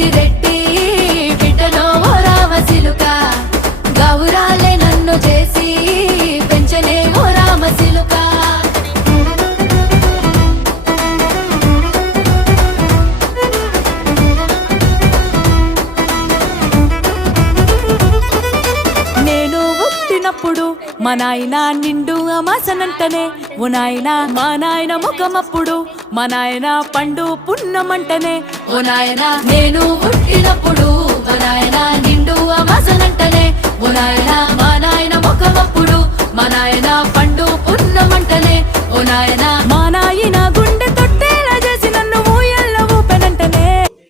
పెద్దిరెడ్డి బిడ్డలో ఓ రామసిలుక గౌరాలే నన్ను చేసి పెంచనే ఓ రామసిలుక నేను పుట్టినప్పుడు మా నాయన నిండు అమాసనంటనే ఓ నాయన మా నాయన ముఖమప్పుడు మా నాయన పండు పున్నమంటనే ఓ నాయన నేను పుట్టినప్పుడు మా నాయన నిండు అమాసనంటనే ఓ నాయన మా నాయన ముఖమప్పుడు మా నాయన పండు పున్నమంటనే ఓ నాయన మా నాయన గుండె